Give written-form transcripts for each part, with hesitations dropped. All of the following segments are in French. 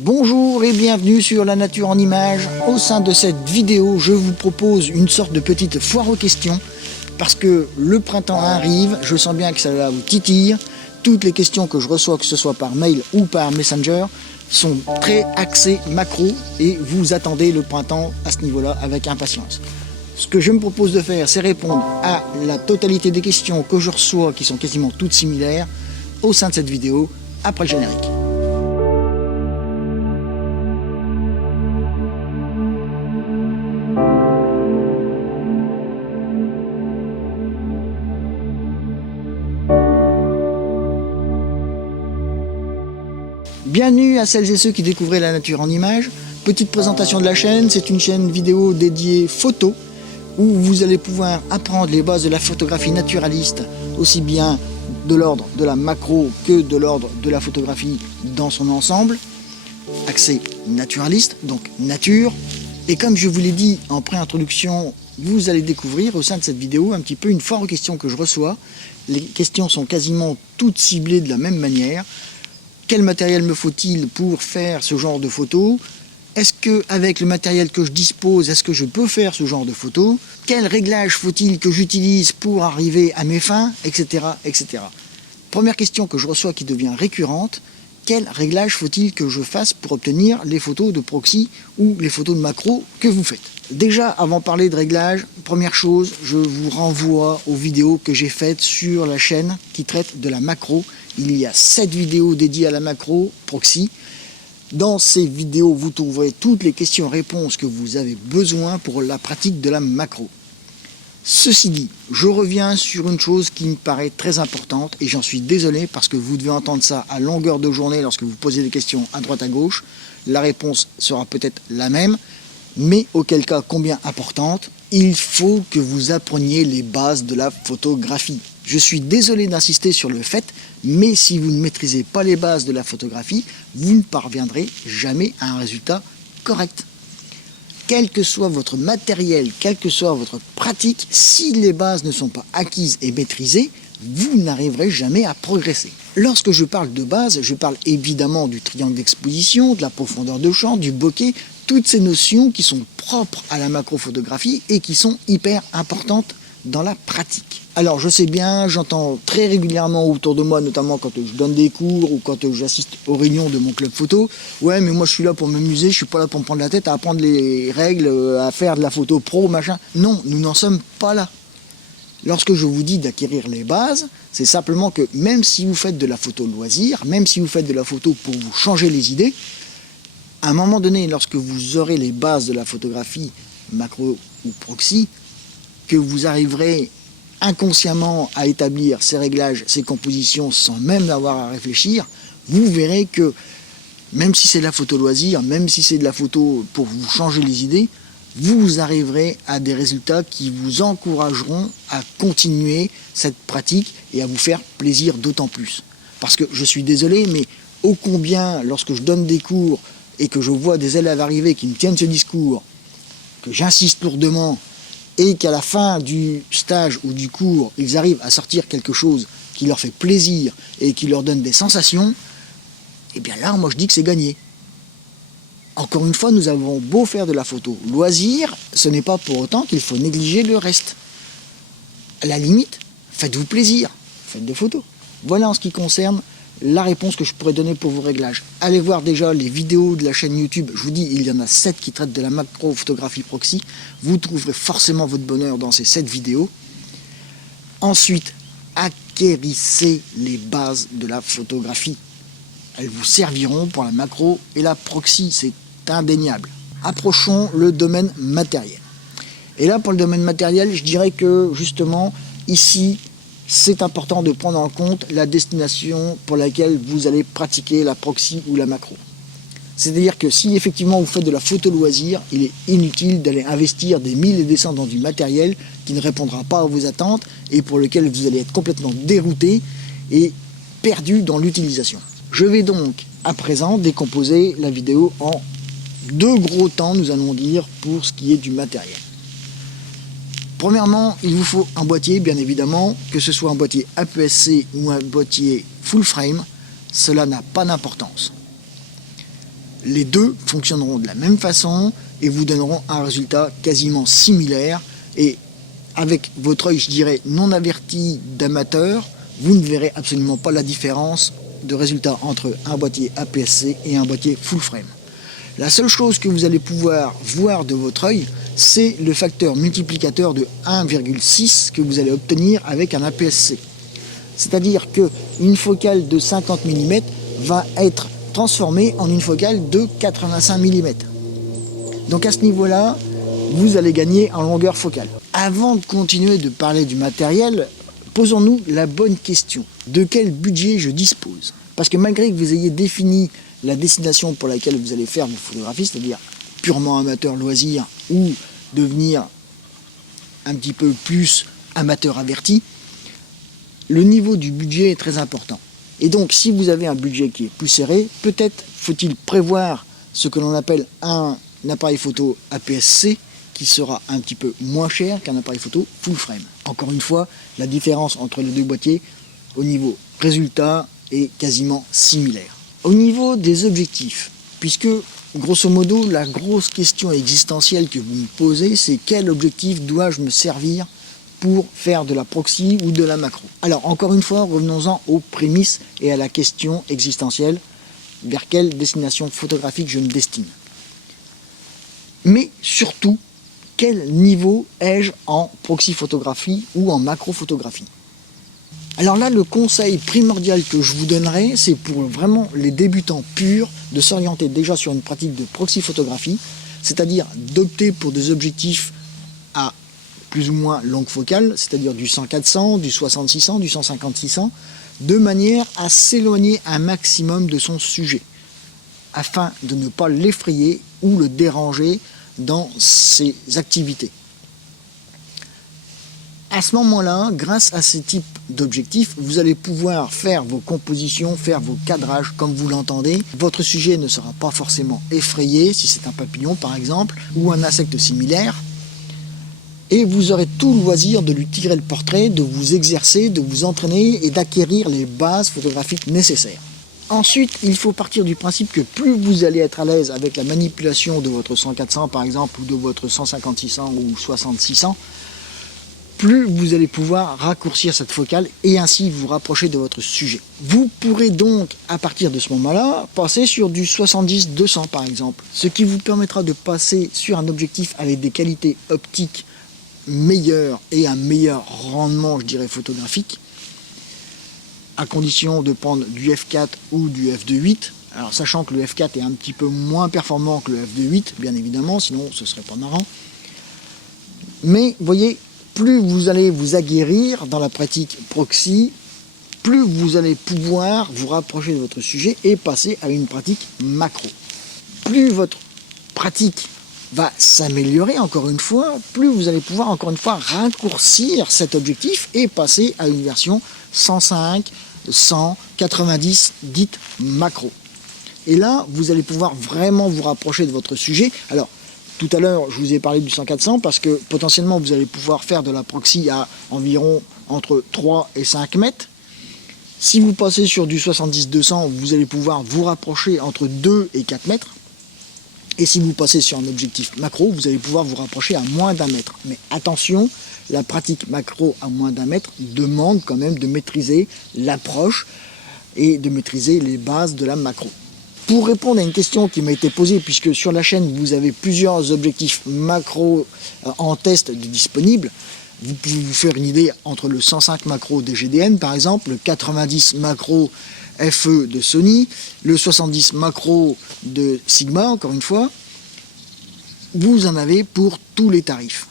Bonjour et bienvenue sur La Nature en Images. Au sein de cette vidéo, je vous propose une sorte de petite foire aux questions parce que le printemps arrive, je sens bien que ça va vous titiller. Toutes les questions que je reçois, que ce soit par mail ou par Messenger, sont très axées macro et vous attendez le printemps à ce niveau-là avec impatience. Ce que je me propose de faire, c'est répondre à la totalité des questions que je reçois, qui sont quasiment toutes similaires, au sein de cette vidéo, après le générique. Bienvenue à celles et ceux qui découvraient La Nature en Images. Petite présentation de la chaîne, c'est une chaîne vidéo dédiée photo, où vous allez pouvoir apprendre les bases de la photographie naturaliste, aussi bien de l'ordre de la macro que de l'ordre de la photographie dans son ensemble. Accès naturaliste, donc nature. Et comme je vous l'ai dit en pré-introduction, vous allez découvrir au sein de cette vidéo un petit peu une foire aux questions que je reçois. Les questions sont quasiment toutes ciblées de la même manière. Quel matériel me faut-il pour faire ce genre de photos? Est-ce qu'avec le matériel que je dispose, est-ce que je peux faire ce genre de photos? Quel réglage faut-il que j'utilise pour arriver à mes fins, etc., etc. Première question que je reçois qui devient récurrente, quel réglage faut-il que je fasse pour obtenir les photos de proxy ou les photos de macro que vous faites? Déjà, avant de parler de réglage, première chose, je vous renvoie aux vidéos que j'ai faites sur la chaîne qui traitent de la macro. Il y a 7 vidéos dédiées à la macro proxy. Dans ces vidéos, vous trouverez toutes les questions-réponses que vous avez besoin pour la pratique de la macro. Ceci dit, je reviens sur une chose qui me paraît très importante et j'en suis désolé parce que vous devez entendre ça à longueur de journée lorsque vous posez des questions à droite à gauche. La réponse sera peut-être la même, mais auquel cas combien importante, il faut que vous appreniez les bases de la photographie. Je suis désolé d'insister sur le fait, mais si vous ne maîtrisez pas les bases de la photographie, vous ne parviendrez jamais à un résultat correct. Quel que soit votre matériel, quelle que soit votre pratique, si les bases ne sont pas acquises et maîtrisées, vous n'arriverez jamais à progresser. Lorsque je parle de base, je parle évidemment du triangle d'exposition, de la profondeur de champ, du bokeh, toutes ces notions qui sont propres à la macrophotographie et qui sont hyper importantes dans la pratique. Alors je sais bien, j'entends très régulièrement autour de moi, notamment quand je donne des cours ou quand j'assiste aux réunions de mon club photo, ouais mais moi je suis là pour m'amuser, je suis pas là pour me prendre la tête à apprendre les règles, à faire de la photo pro, machin. Non, nous n'en sommes pas là. Lorsque je vous dis d'acquérir les bases, c'est simplement que même si vous faites de la photo loisir, même si vous faites de la photo pour vous changer les idées, à un moment donné, lorsque vous aurez les bases de la photographie macro ou proxy, que vous arriverez inconsciemment à établir ces réglages, ces compositions sans même avoir à réfléchir, vous verrez que même si c'est de la photo loisir, même si c'est de la photo pour vous changer les idées, vous arriverez à des résultats qui vous encourageront à continuer cette pratique et à vous faire plaisir d'autant plus. Parce que je suis désolé, mais ô combien, lorsque je donne des cours et que je vois des élèves arriver qui me tiennent ce discours, que j'insiste lourdement, et qu'à la fin du stage ou du cours, ils arrivent à sortir quelque chose qui leur fait plaisir et qui leur donne des sensations, et bien là, moi je dis que c'est gagné. Encore une fois, nous avons beau faire de la photo loisir, ce n'est pas pour autant qu'il faut négliger le reste. À la limite, faites-vous plaisir, faites des photos. Voilà en ce qui concerne la réponse que je pourrais donner pour vos réglages. Allez voir déjà les vidéos de la chaîne YouTube. Je vous dis, il y en a 7 qui traitent de la macro-photographie proxy. Vous trouverez forcément votre bonheur dans ces 7 vidéos. Ensuite, acquérissez les bases de la photographie. Elles vous serviront pour la macro et la proxy, c'est indéniable. Approchons le domaine matériel. Et là, pour le domaine matériel, je dirais que justement, ici, c'est important de prendre en compte la destination pour laquelle vous allez pratiquer la proxy ou la macro. C'est-à-dire que si effectivement vous faites de la photo loisir, il est inutile d'aller investir des 1000 et des cents dans du matériel qui ne répondra pas à vos attentes et pour lequel vous allez être complètement dérouté et perdu dans l'utilisation. Je vais donc à présent décomposer la vidéo en 2 gros temps, nous allons dire, pour ce qui est du matériel. Premièrement, il vous faut un boîtier, bien évidemment, que ce soit un boîtier APS-C ou un boîtier full frame, cela n'a pas d'importance. Les deux fonctionneront de la même façon et vous donneront un résultat quasiment similaire. Et avec votre œil, je dirais, non averti d'amateur, vous ne verrez absolument pas la différence de résultat entre un boîtier APS-C et un boîtier full frame. La seule chose que vous allez pouvoir voir de votre œil, c'est le facteur multiplicateur de 1,6 que vous allez obtenir avec un APS-C. C'est-à-dire qu'une focale de 50 mm va être transformée en une focale de 85 mm. Donc à ce niveau-là, vous allez gagner en longueur focale. Avant de continuer de parler du matériel, posons-nous la bonne question. De quel budget je dispose? Parce que malgré que vous ayez défini la destination pour laquelle vous allez faire vos photographies, c'est-à-dire purement amateur loisir ou devenir un petit peu plus amateur averti, le niveau du budget est très important. Et donc, si vous avez un budget qui est plus serré, peut-être faut-il prévoir ce que l'on appelle un appareil photo APS-C qui sera un petit peu moins cher qu'un appareil photo full frame. Encore une fois, la différence entre les deux boîtiers au niveau résultat est quasiment similaire. Au niveau des objectifs, puisque grosso modo la grosse question existentielle que vous me posez, c'est quel objectif dois-je me servir pour faire de la proxy ou de la macro. Alors encore une fois, revenons-en aux prémices et à la question existentielle, vers quelle destination photographique je me destine. Mais surtout, quel niveau ai-je en proxy photographie ou en macro photographie? Alors là, le conseil primordial que je vous donnerai, c'est pour vraiment les débutants purs de s'orienter déjà sur une pratique de proxy photographie, c'est-à-dire d'opter pour des objectifs à plus ou moins longue focale, c'est-à-dire du 100-400, du 60-600, du 150-600, de manière à s'éloigner un maximum de son sujet, afin de ne pas l'effrayer ou le déranger dans ses activités. À ce moment-là, grâce à ces types d'objectifs, vous allez pouvoir faire vos compositions, faire vos cadrages comme vous l'entendez. Votre sujet ne sera pas forcément effrayé, si c'est un papillon par exemple, ou un insecte similaire. Et vous aurez tout le loisir de lui tirer le portrait, de vous exercer, de vous entraîner et d'acquérir les bases photographiques nécessaires. Ensuite, il faut partir du principe que plus vous allez être à l'aise avec la manipulation de votre 100-400 par exemple, ou de votre 150-600 ou 60-600, plus vous allez pouvoir raccourcir cette focale et ainsi vous rapprocher de votre sujet. Vous pourrez donc, à partir de ce moment-là, passer sur du 70-200 par exemple, ce qui vous permettra de passer sur un objectif avec des qualités optiques meilleures et un meilleur rendement, je dirais, photographique, à condition de prendre du f4 ou du f2.8. Alors sachant que le f4 est un petit peu moins performant que le f2.8, bien évidemment, sinon ce serait pas marrant. Mais vous voyez, plus vous allez vous aguerrir dans la pratique proxy, plus vous allez pouvoir vous rapprocher de votre sujet et passer à une pratique macro. Plus votre pratique va s'améliorer, encore une fois, plus vous allez pouvoir, encore une fois, raccourcir cet objectif et passer à une version 105, 100, 90, dite macro. Et là, vous allez pouvoir vraiment vous rapprocher de votre sujet. Alors, tout à l'heure, je vous ai parlé du 100-400 parce que potentiellement, vous allez pouvoir faire de la proxy à environ entre 3 et 5 mètres. Si vous passez sur du 70-200, vous allez pouvoir vous rapprocher entre 2 et 4 mètres. Et si vous passez sur un objectif macro, vous allez pouvoir vous rapprocher à moins d'1 mètre. Mais attention, la pratique macro à moins d'1 mètre demande quand même de maîtriser l'approche et de maîtriser les bases de la macro. Pour répondre à une question qui m'a été posée, puisque sur la chaîne vous avez plusieurs objectifs macro en test disponibles, vous pouvez vous faire une idée entre le 105 macro de GDN par exemple, le 90 macro FE de Sony, le 70 macro de Sigma, encore une fois, vous en avez pour tous les tarifs.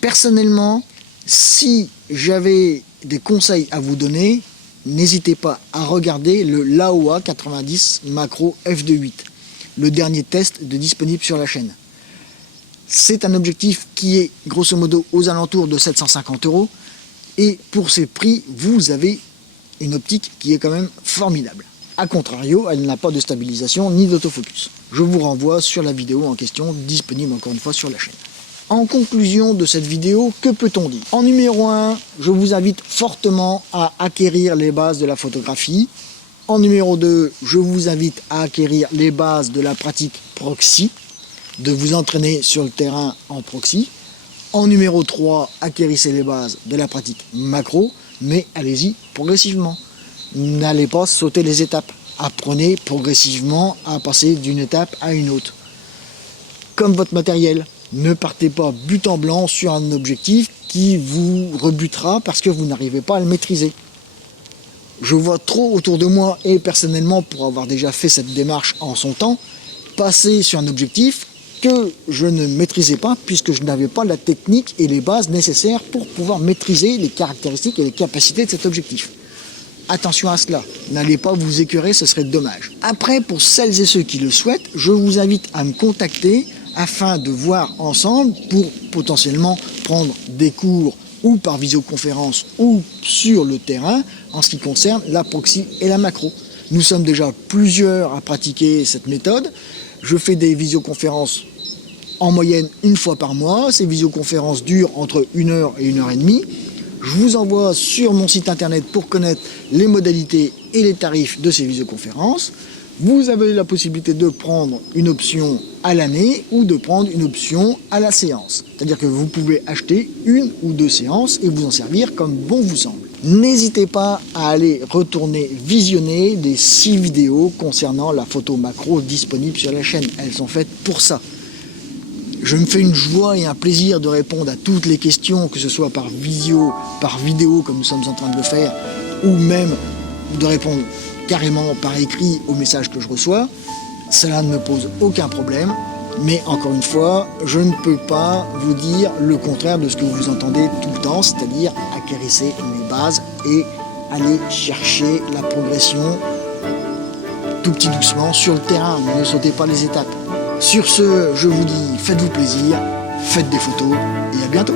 Personnellement, si j'avais des conseils à vous donner, n'hésitez pas à regarder le Laowa 90 macro f2.8, le dernier test disponible sur la chaîne. C'est un objectif qui est grosso modo aux alentours de 750 € et pour ces prix, vous avez une optique qui est quand même formidable. A contrario, elle n'a pas de stabilisation ni d'autofocus. Je vous renvoie sur la vidéo en question, disponible encore une fois sur la chaîne. En conclusion de cette vidéo, que peut-on dire? En numéro 1, je vous invite fortement à acquérir les bases de la photographie. En numéro 2, je vous invite à acquérir les bases de la pratique proxy, de vous entraîner sur le terrain en proxy. En numéro 3, acquérissez les bases de la pratique macro, mais allez-y progressivement. N'allez pas sauter les étapes. Apprenez progressivement à passer d'une étape à une autre. Comme votre matériel, ne partez pas but en blanc sur un objectif qui vous rebutera parce que vous n'arrivez pas à le maîtriser. Je vois trop autour de moi, et personnellement, pour avoir déjà fait cette démarche en son temps, passer sur un objectif que je ne maîtrisais pas puisque je n'avais pas la technique et les bases nécessaires pour pouvoir maîtriser les caractéristiques et les capacités de cet objectif. Attention à cela, n'allez pas vous écœurer, ce serait dommage. Après, pour celles et ceux qui le souhaitent, je vous invite à me contacter afin de voir ensemble pour potentiellement prendre des cours ou par visioconférence ou sur le terrain en ce qui concerne la proxy et la macro. Nous sommes déjà plusieurs à pratiquer cette méthode. Je fais des visioconférences en moyenne une fois par mois. Ces visioconférences durent entre 1 heure et 1 heure et demie. Je vous envoie sur mon site internet pour connaître les modalités et les tarifs de ces visioconférences. Vous avez la possibilité de prendre une option à l'année ou de prendre une option à la séance. C'est-à-dire que vous pouvez acheter 1 ou 2 séances et vous en servir comme bon vous semble. N'hésitez pas à aller retourner visionner les 6 vidéos concernant la photo macro disponibles sur la chaîne. Elles sont faites pour ça. Je me fais une joie et un plaisir de répondre à toutes les questions, que ce soit par vidéo comme nous sommes en train de le faire, ou même de répondre carrément par écrit aux messages que je reçois. Cela ne me pose aucun problème, mais encore une fois, je ne peux pas vous dire le contraire de ce que vous entendez tout le temps, c'est-à-dire acquérissez les bases et allez chercher la progression tout petit doucement sur le terrain, ne sautez pas les étapes. Sur ce, je vous dis, faites-vous plaisir, faites des photos et à bientôt.